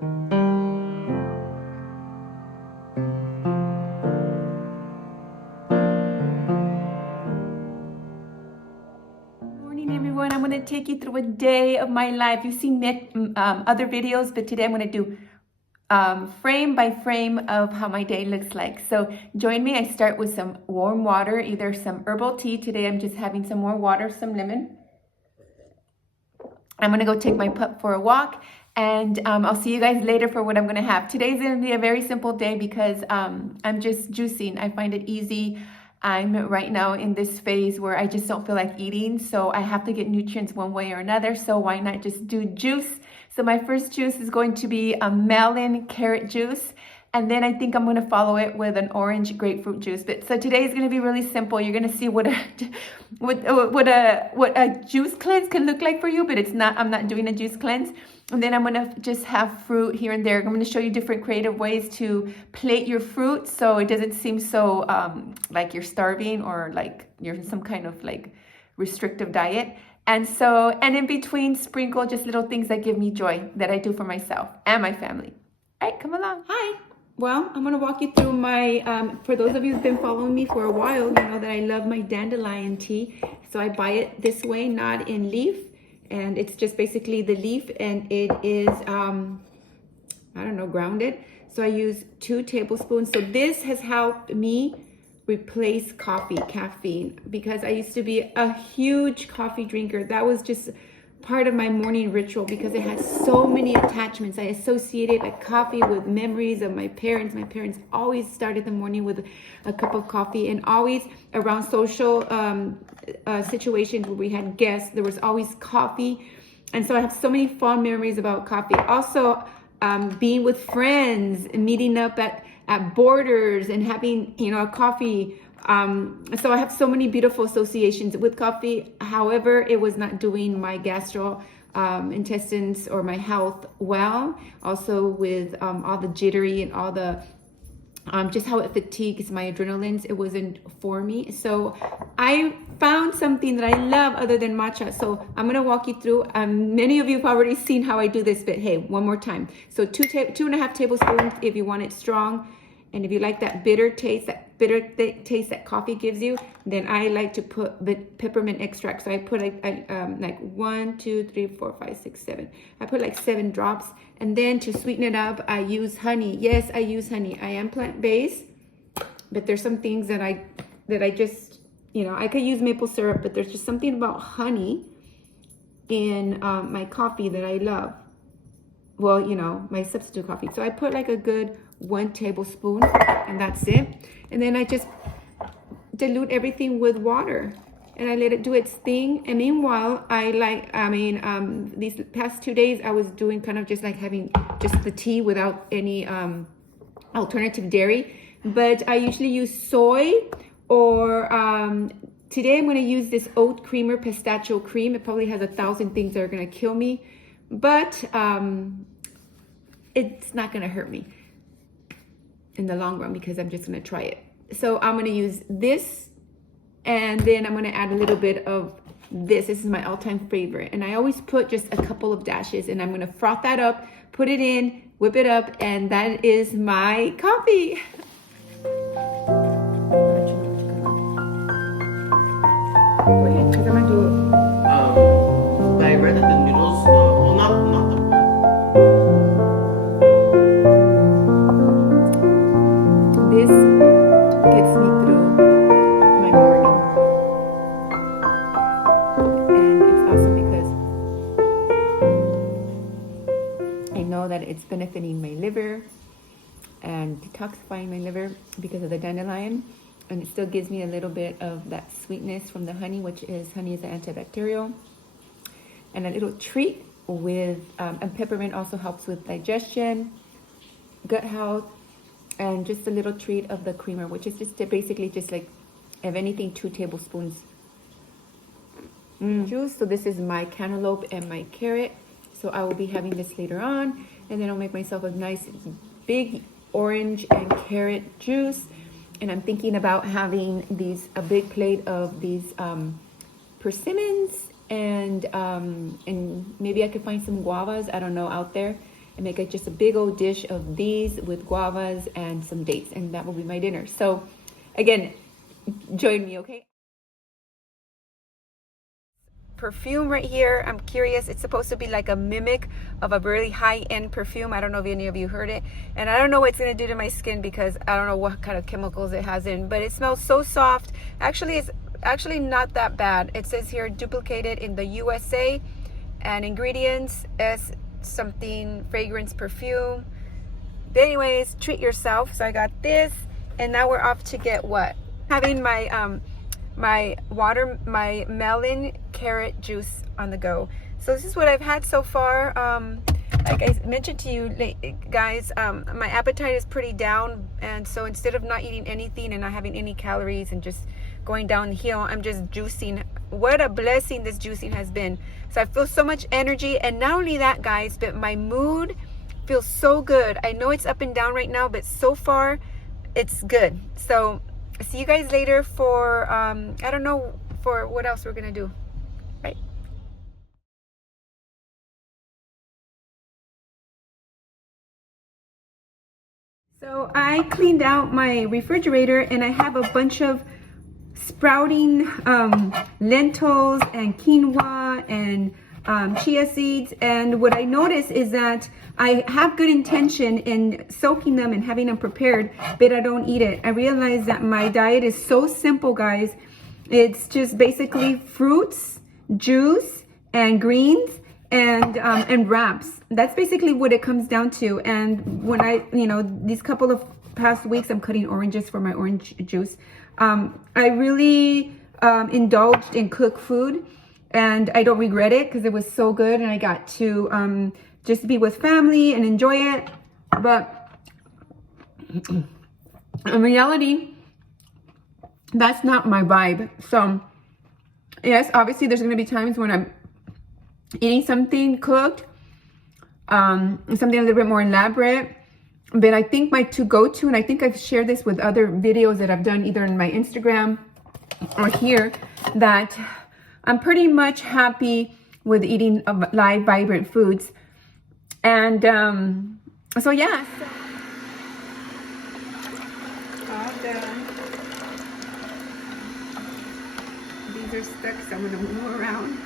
Morning, everyone. I'm going to take you through a day of my life. You've seen other videos, but today I'm going to do frame by frame of how my day looks like. So join me. I start with some warm water, either some herbal tea. Today I'm just having some more water, some lemon. I'm going to go take my pup for a walk, and I'll see you guys later for what I'm going to have. Today's going to be a very simple day because I'm just juicing. I find it easy. I'm right now in this phase where I just don't feel like eating, so I have to get nutrients one way or another, so why not just do juice? So my first juice is going to be a melon carrot juice, and then I think I'm going to follow it with an orange grapefruit juice. But so today is going to be really simple. You're going to see what a juice cleanse can look like for you, but it's not. I'm not doing a juice cleanse. And then I'm going to just have fruit here and there. I'm going to show you different creative ways to plate your fruit so it doesn't seem so like you're starving or like you're in some kind of like restrictive diet. And in between, sprinkle just little things that give me joy that I do for myself and my family. All right, come along. Hi. Well, I'm going to walk you through my, for those of you who've been following me for a while, you know that I love my dandelion tea. So I buy it this way, not in leaf. And it's just basically the leaf, and it is, I don't know, grounded. So I use 2 tablespoons. So this has helped me replace caffeine, because I used to be a huge coffee drinker. That was just part of my morning ritual because it has so many attachments. I associated like coffee with memories of my parents. My parents always started the morning with a cup of coffee, and always around social situations where we had guests, there was always coffee. And so I have so many fond memories about coffee. Also, being with friends and meeting up at Borders and having, you know, a coffee. So I have so many beautiful associations with coffee. However, it was not doing my gastro intestines or my health well. Also with all the jittery and all the just how it fatigues my adrenalines, it wasn't for me. So I found something that I love other than matcha. So I'm going to walk you through. Many of you have already seen how I do this, but hey, one more time. So 2.5 tablespoons if you want it strong. And if you like that bitter taste that coffee gives you, then I like to put peppermint extract. So I put like 1, 2, 3, 4, 5, 6, 7. I put like 7 drops. And then to sweeten it up, I use honey. Yes, I use honey. I am plant-based, but there's some things that I just, you know, I could use maple syrup, but there's just something about honey in my coffee that I love. Well, you know, my substitute coffee. So I put like a good 1 tablespoon, and that's it. And then I just dilute everything with water, and I let it do its thing. And meanwhile, these past 2 days, I was doing kind of just like having just the tea without any alternative dairy. But I usually use soy, or today I'm going to use this oat creamer, pistachio cream. It probably has 1,000 things that are going to kill me, but it's not going to hurt me in the long run because I'm just going to try it. So I'm going to use this, and then I'm going to add a little bit of this. This is my all-time favorite, and I always put just a couple of dashes, and I'm going to froth that up, put it in, whip it up, and that is my coffee. Go ahead, because I'm going to do I read that the noodles, well, not the. This gets me through my morning, and it's also because I know that it's benefiting my liver and detoxifying my liver because of the dandelion, and it still gives me a little bit of that sweetness from the honey, which is honey is an antibacterial, and a little treat with and peppermint also helps with digestion, gut health. And just a little treat of the creamer, which is just basically just like, if anything, 2 tablespoons juice. So this is my cantaloupe and my carrot. So I will be having this later on. And then I'll make myself a nice big orange and carrot juice. And I'm thinking about having a big plate of these persimmons, and maybe I could find some guavas, I don't know, out there. and make just a big old dish of these with guavas and some dates, and that will be my dinner. So again, join me, okay? Perfume right here. I'm curious. It's supposed to be like a mimic of a really high-end perfume. I don't know if any of you heard it, and I don't know what it's gonna do to my skin because I don't know what kind of chemicals it has in, but it smells so soft. Actually, it's actually not that bad. It says here duplicated in the USA, and ingredients as something fragrance perfume. But anyways, treat yourself. So I got this, and now we're off to get what? Having my my melon carrot juice on the go. So this is what I've had so far. Like I mentioned to you guys, my appetite is pretty down, and so instead of not eating anything and not having any calories and just going downhill, I'm just juicing. What a blessing this juicing has been. So I feel so much energy, and not only that, guys, but my mood feels so good. I know it's up and down right now, but so far it's good. So see you guys later for I don't know for what else we're gonna do, right? So I cleaned out my refrigerator, and I have a bunch of sprouting lentils and quinoa and chia seeds. And what I noticed is that I have good intention in soaking them and having them prepared, but I don't eat it. I realize that my diet is so simple, guys. It's just basically fruits, juice, and greens, and wraps. That's basically what it comes down to. And when I, these couple of past weeks, I'm cutting oranges for my orange juice. I really indulged in cooked food, and I don't regret it because it was so good, and I got to just be with family and enjoy it. But in reality, that's not my vibe. So yes, obviously there's going to be times when I'm eating something cooked, something a little bit more elaborate. But I think my go-to, and I think I've shared this with other videos that I've done either in my Instagram or here, that I'm pretty much happy with eating live, vibrant foods. And so yeah. All done. These are stuck, so I'm gonna move them around.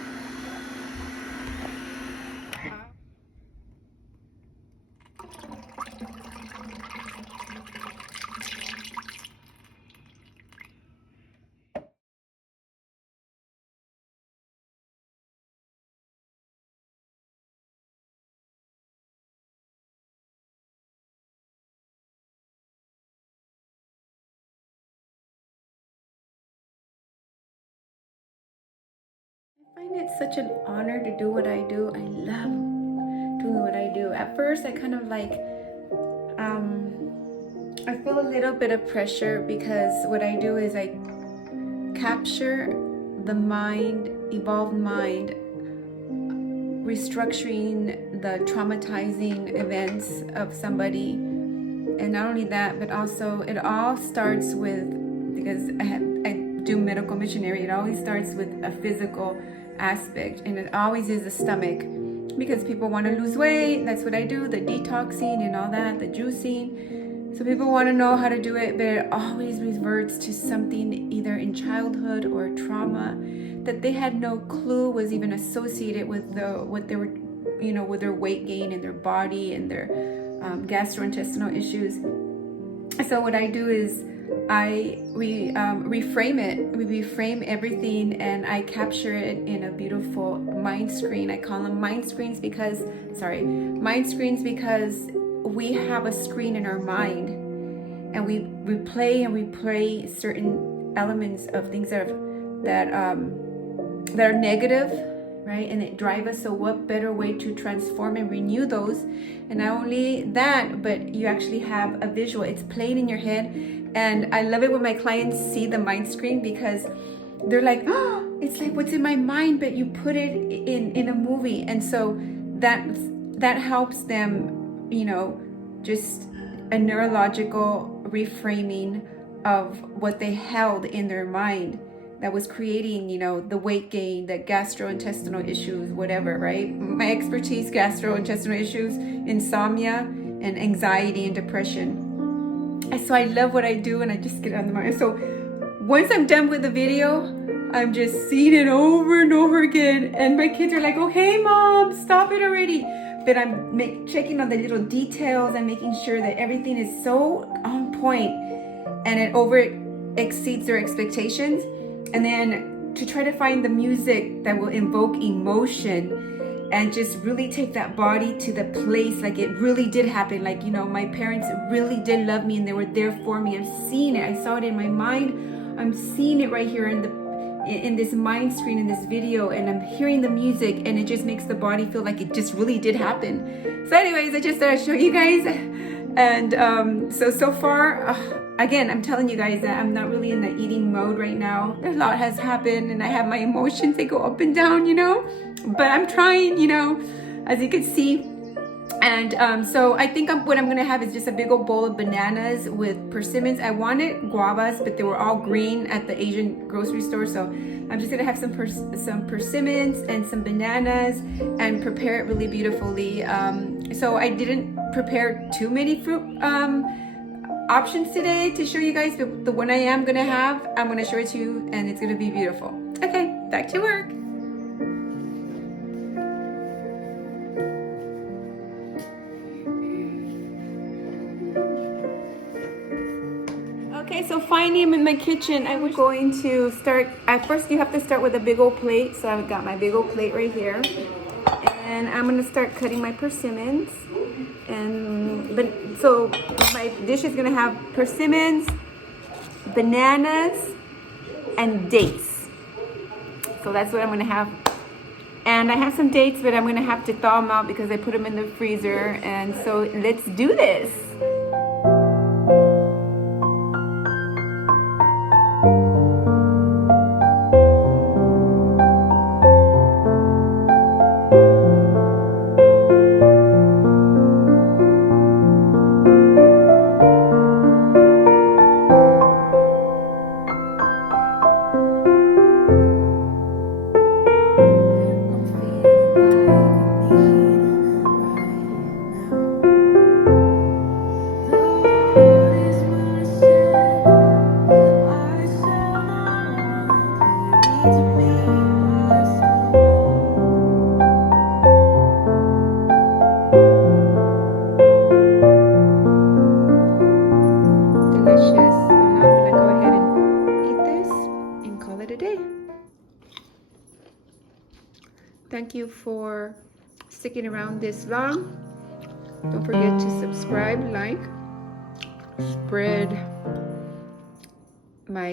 I find it such an honor to do what I do. I love doing what I do. At first, I kind of like, I feel a little bit of pressure because what I do is I capture the mind, evolved mind, restructuring the traumatizing events of somebody. And not only that, but also it all starts with, because I do medical missionary, it always starts with a physical aspect, and it always is the stomach, because people want to lose weight. That's what I do, the detoxing and all that, the juicing. So people want to know how to do it, but it always reverts to something either in childhood or trauma that they had no clue was even associated with what they were, with their weight gain in their body and their gastrointestinal issues. So what I do is we reframe it. We reframe everything, and I capture it in a beautiful mind screen. I call them mind screens because we have a screen in our mind, and we replay certain elements of things that are negative, right? And it drives us. So what better way to transform and renew those? And not only that, but you actually have a visual. It's playing in your head. And I love it when my clients see the mind screen, because they're like, oh, it's like what's in my mind, but you put it in a movie. And so that helps them, just a neurological reframing of what they held in their mind. that was creating, you know, the weight gain, the gastrointestinal issues, whatever, right? My expertise, gastrointestinal issues, insomnia, and anxiety and depression. And so I love what I do, and I just get on the mind. So once I'm done with the video, I'm just seeing it over and over again. And my kids are like, oh, hey, Mom, stop it already. But I'm checking on the little details and making sure that everything is so on point and it over exceeds their expectations. And then to try to find the music that will invoke emotion and just really take that body to the place like it really did happen. Like, you know, my parents really did love me and they were there for me. I've seen it. I saw it in my mind. I'm seeing it right here in this mind screen in this video, and I'm hearing the music, and it just makes the body feel like it just really did happen. So anyways, I just thought I'd show you guys. And so far, again, I'm telling you guys that I'm not really in the eating mode right now. A lot has happened, and I have my emotions, they go up and down, you know, but I'm trying, you know, as you can see. And so I think what I'm gonna have is just a big old bowl of bananas with persimmons. I wanted guavas, but they were all green at the Asian grocery store. So I'm just gonna have some persimmons and some bananas and prepare it really beautifully. So I didn't prepare too many fruit options today to show you guys, but the one I am gonna have, I'm gonna show it to you, and it's gonna be beautiful. Okay, back to work. Okay, so finally I'm in my kitchen. I was going to start, at first you have to start with a big old plate. So I've got my big old plate right here. And I'm gonna start cutting my persimmons. So my dish is gonna have persimmons, bananas, and dates. So that's what I'm gonna have. And I have some dates, but I'm gonna have to thaw them out because I put them in the freezer. And so let's do this. Thank you for sticking around this long. Don't forget to subscribe, like, spread my